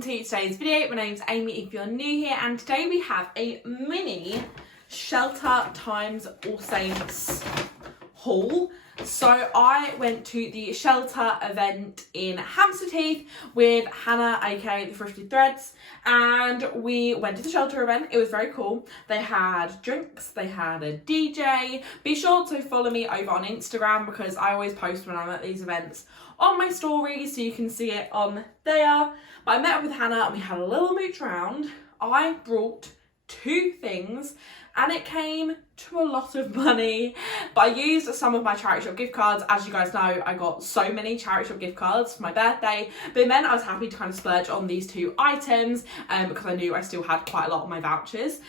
welcome to today's video. My name's Amy if you're new here, and today we have a mini Shelter times All Saints haul. So I went to the Shelter event in Hampstead Heath with Hannah, aka the Thrifty Threads, and we went to the Shelter event. It was very cool. They had drinks, they had a DJ. Be sure to follow me over on Instagram because I always post when I'm at these events on my stories, so you can see it on there. But I met up with Hannah and we had a little mooch round. I brought 2 things and it came to a lot of money, but I used some of my charity shop gift cards. As you guys know, I got so many charity shop gift cards for my birthday, but it meant I was happy to kind of splurge on these 2 items because I knew I still had quite a lot of my vouchers.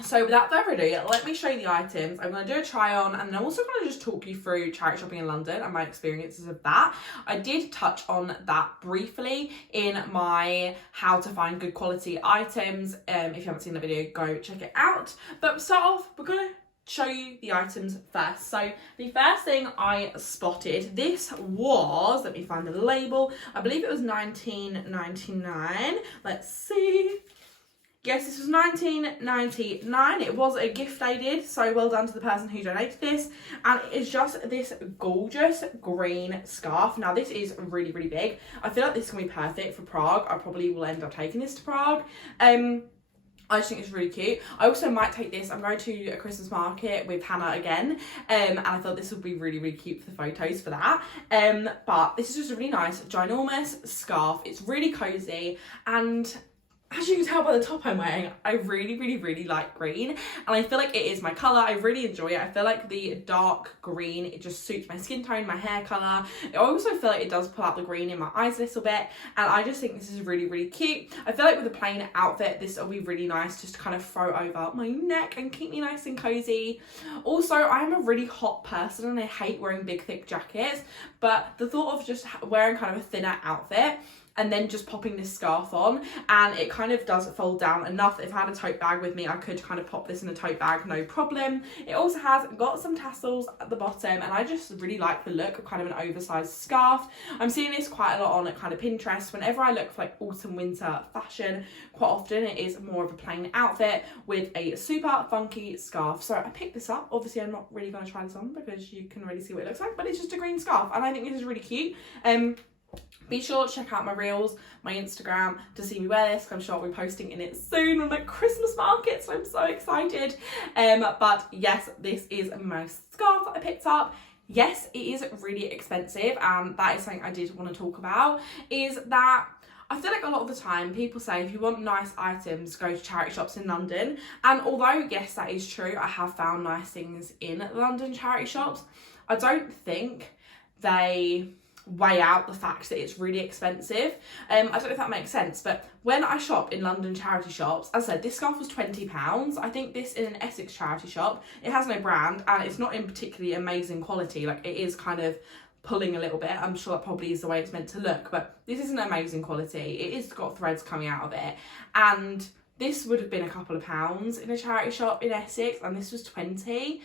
So without further ado, let me show you the items. I'm going to do a try on, and then I'm also going to just talk you through charity shopping in London and my experiences of that. I did touch on that briefly in my how to find good quality items. If you haven't seen the video, go check it out. But to start off, we're going to show you the items first. So the first thing I spotted, this was, let me find the label, I believe it was £19.99. Let's see. Yes, this was £19.99. It was a gift I did, so well done to the person who donated this. And it is just this gorgeous green scarf. Now, this is really, really big. I feel like this is going to be perfect for Prague. I probably will end up taking this to Prague. I just think it's really cute. I also might take this. I'm going to a Christmas market with Hannah again. And I thought this would be really, really cute for the photos for that. But this is just a really nice, ginormous scarf. It's really cozy, and as you can tell by the top I'm wearing, I really, really, really like green, and I feel like it is my colour. I really enjoy it. I feel like the dark green, it just suits my skin tone, my hair colour. I also feel like it does pull out the green in my eyes a little bit, and I just think this is really, really cute. I feel like with a plain outfit, this will be really nice just to kind of throw over my neck and keep me nice and cosy. Also, I'm a really hot person and I hate wearing big, thick jackets, but the thought of just wearing kind of a thinner outfit and then just popping this scarf on, and it kind of does fold down enough that if I had a tote bag with me, I could kind of pop this in a tote bag, no problem. It also has got some tassels at the bottom, and I just really like the look of kind of an oversized scarf. I'm seeing this quite a lot on kind of Pinterest. Whenever I look for like autumn winter fashion, quite often it is more of a plain outfit with a super funky scarf. So I picked this up. Obviously I'm not really going to try this on because you can really see what it looks like, but it's just a green scarf and I think this is really cute. Be sure to check out my reels, my Instagram, to see me wear this. I'm sure I'll be posting in it soon on my Christmas market, so I'm so excited. But yes, this is my scarf that I picked up. Yes, it is really expensive, and that is something I did want to talk about, is that I feel like a lot of the time people say if you want nice items, go to charity shops in London. And although, yes, that is true, I have found nice things in London charity shops, I don't think they weigh out the fact that it's really expensive. I don't know if that makes sense, but when I shop in London charity shops, as I said, this scarf was £20. I think this in an Essex charity shop, it has no brand and it's not in particularly amazing quality. Like, it is kind of pulling a little bit. I'm sure that probably is the way it's meant to look, but this isn't amazing quality. It is got threads coming out of it, and this would have been a couple of pounds in a charity shop in Essex, and this was 20.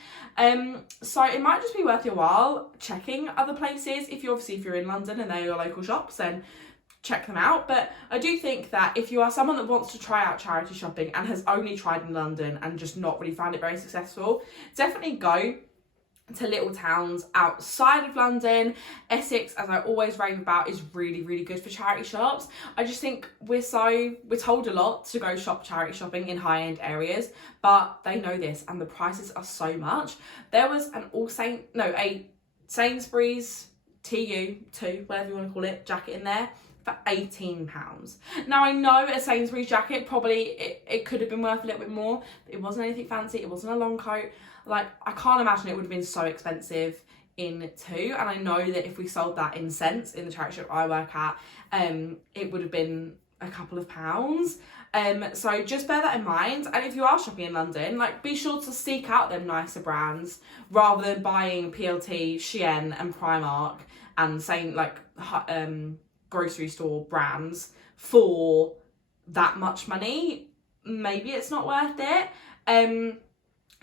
So it might just be worth your while checking other places. If you're in London and they're your local shops, then check them out. But I do think that if you are someone that wants to try out charity shopping and has only tried in London and just not really found it very successful, definitely go to little towns outside of London. Essex, as I always rave about, is really, really good for charity shops. I just think we're told a lot to go charity shopping in high-end areas, but they know this and the prices are so much. There was a Sainsbury's TU2, whatever you want to call it, jacket in there for £18. Now, I know a Sainsbury's jacket, probably it could have been worth a little bit more, but it wasn't anything fancy, it wasn't a long coat. Like, I can't imagine it would have been so expensive in two, and I know that if we sold that in cents in the charity shop I work at, it would have been a couple of pounds. So just bear that in mind, and if you are shopping in London, like, be sure to seek out them nicer brands rather than buying PLT, Shein and Primark and saying like grocery store brands for that much money. Maybe it's not worth it.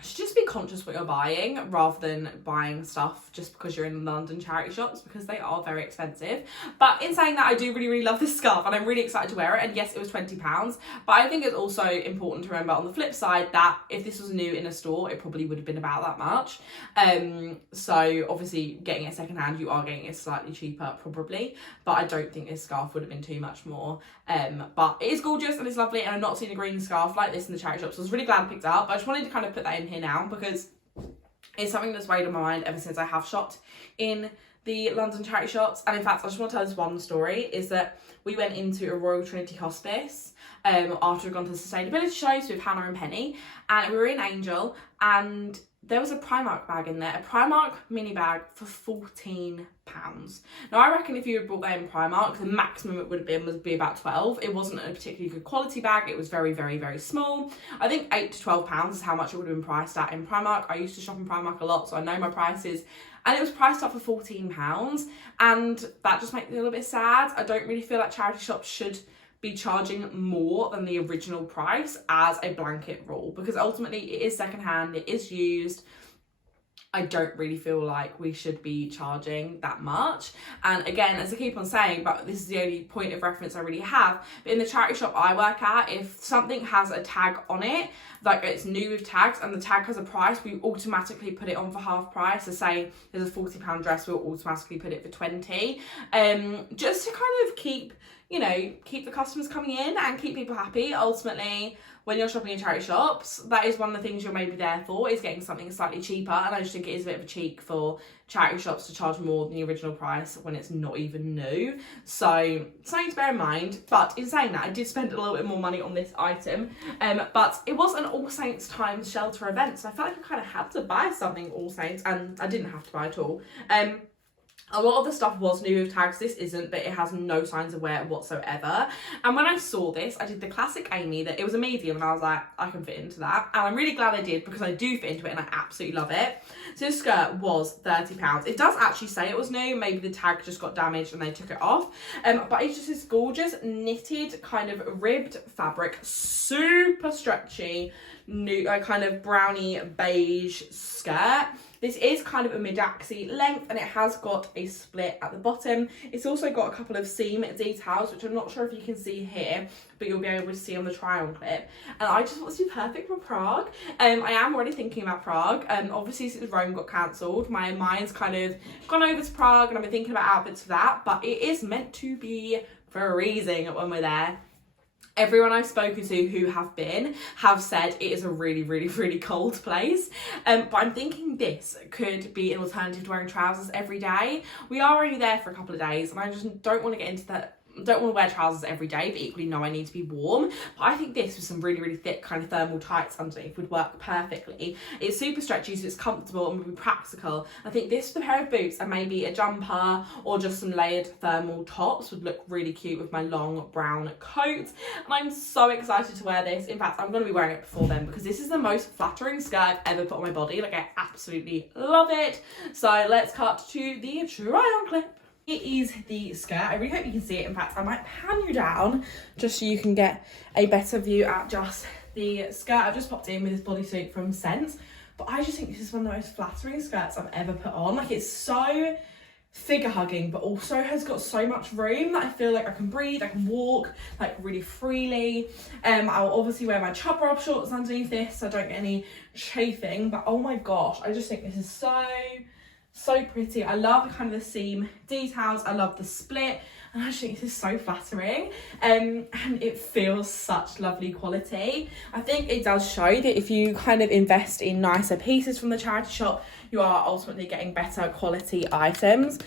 should just be conscious what you're buying rather than buying stuff just because you're in London charity shops, because they are very expensive. But in saying that, I do really love this scarf and I'm really excited to wear it. And yes, it was £20, but I think it's also important to remember on the flip side that if this was new in a store, it probably would have been about that much. So obviously getting it secondhand, you are getting it slightly cheaper probably, but I don't think this scarf would have been too much more. But it is gorgeous and it's lovely, and I've not seen a green scarf like this in the charity shops, so I was really glad I picked it up. But I just wanted to kind of put that in here now because it's something that's weighed on my mind ever since I have shopped in the London charity shops. And in fact, I just want to tell this one story, is that we went into a Royal Trinity hospice after we'd gone to the sustainability shows with Hannah and Penny, and we were in Angel, and there was a Primark bag in there, a Primark mini bag for £14. Now I reckon if you had bought that in Primark, the maximum it would have been would be about 12. It wasn't a particularly good quality bag, it was very small. I think £8 to £12 is how much it would have been priced at in Primark. I used to shop in Primark a lot, so I know my prices. And it was priced up for £14, and that just makes me a little bit sad. I don't really feel like charity shops should be charging more than the original price as a blanket rule, because ultimately it is secondhand, it is used. I don't really feel like we should be charging that much. And again, as I keep on saying, but this is the only point of reference I really have, but in the charity shop I work at, if something has a tag on it, like it's new with tags and the tag has a price, we automatically put it on for half price. So say there's a £40 dress, we'll automatically put it for 20, just to kind of keep the customers coming in and keep people happy. Ultimately, when you're shopping in charity shops, that is one of the things you're maybe there for, is getting something slightly cheaper. And I just think it is a bit of a cheek for charity shops to charge more than the original price when it's not even new. So something to bear in mind. But in saying that, I did spend a little bit more money on this item. But it was an All Saints Times shelter event, so I felt like I kind of had to buy something All Saints, and I didn't have to buy at all. A lot of the stuff was new with tags. This isn't, but it has no signs of wear whatsoever. And when I saw this, I did the classic Amy, that it was a medium, and I was like, I can fit into that. And I'm really glad I did, because I do fit into it and I absolutely love it. So this skirt was £30. It does actually say it was new. Maybe the tag just got damaged and they took it off. But it's just this gorgeous knitted kind of ribbed fabric, super stretchy, new kind of brownie beige skirt. This is kind of a mid-axi length, and it has got a split at the bottom. It's also got a couple of seam details, which I'm not sure if you can see here, but you'll be able to see on the try-on clip. And I just want to be perfect for Prague. I am already thinking about Prague. Obviously, since Rome got cancelled, my mind's kind of gone over to Prague, and I've been thinking about outfits for that. But it is meant to be freezing when we're there. Everyone I've spoken to who have said it is a really cold place. But I'm thinking this could be an alternative to wearing trousers every day. We are only there for a couple of days, and I just don't want to get into that. Don't want to wear trousers every day, but equally know I need to be warm. But I think this with some really thick kind of thermal tights underneath would work perfectly. It's super stretchy, so it's comfortable and would be practical. I think this with a pair of boots and maybe a jumper or just some layered thermal tops would look really cute with my long brown coat. And I'm so excited to wear this. In fact, I'm going to be wearing it before then, because this is the most flattering skirt I've ever put on my body. Like, I absolutely love it. So let's cut to the try-on clip. It is the skirt. I really hope you can see it. In fact, I might pan you down just so you can get a better view at just the skirt. I've just popped in with this bodysuit from Sense, but I just think this is one of the most flattering skirts I've ever put on. Like, it's so figure hugging, but also has got so much room that I feel like I can breathe, I can walk like really freely. I'll obviously wear my chub rub shorts underneath this so I don't get any chafing, but oh my gosh, I just think this is so pretty. I love kind of the seam details, I love the split, and I just think this is so flattering, and it feels such lovely quality. I think it does show that if you kind of invest in nicer pieces from the charity shop, you are ultimately getting better quality items.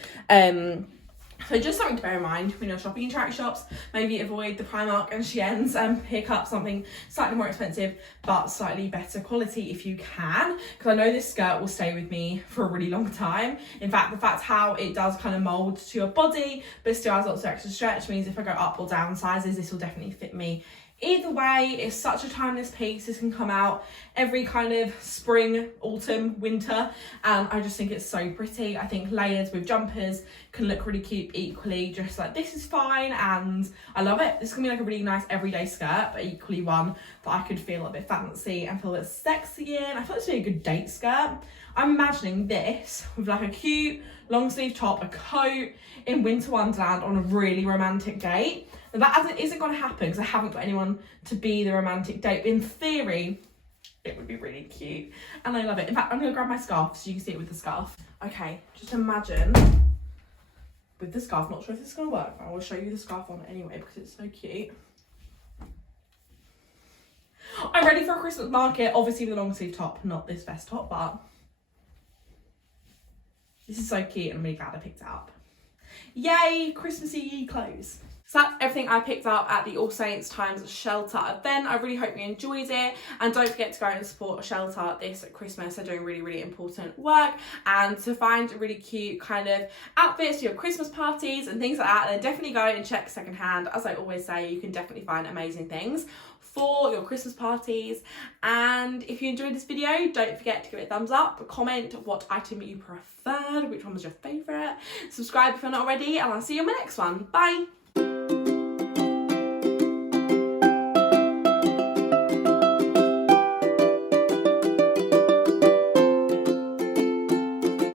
So just something to bear in mind when you're shopping in charity shops. Maybe avoid the Primark and Sheins and pick up something slightly more expensive but slightly better quality if you can, because I know this skirt will stay with me for a really long time. In fact, the fact how it does kind of mould to your body but still has lots of extra stretch means if I go up or down sizes, this will definitely fit me Either way, it's such a timeless piece. This can come out every kind of spring, autumn, winter, and I just think it's so pretty. I think layers with jumpers can look really cute equally, just like this is fine, and I love it. This can be like a really nice everyday skirt, but equally one that I could feel a bit fancy and feel a bit sexy in. I feel it's really a good date skirt. I'm imagining this with like a cute long sleeve top, a coat in winter wonderland on a really romantic date. Now that isn't going to happen because I haven't got anyone to be the romantic date. But in theory, it would be really cute. And I love it. In fact, I'm going to grab my scarf so you can see it with the scarf. Okay, just imagine with the scarf. Not sure if this is going to work, but I will show you the scarf on anyway because it's so cute. I'm ready for a Christmas market, obviously with a long sleeve top, not this vest top, but this is so cute and I'm really glad I picked it up. Yay, Christmassy clothes. So that's everything I picked up at the All Saints Times Shelter event. I really hope you enjoyed it. And don't forget to go and support Shelter this Christmas. They're doing really, really important work. And to find really cute kind of outfits for your Christmas parties and things like that, then definitely go and check secondhand. As I always say, you can definitely find amazing things for your Christmas parties. And if you enjoyed this video, don't forget to give it a thumbs up, comment what item you preferred, which one was your favourite, subscribe if you're not already, and I'll see you in my next one. Bye!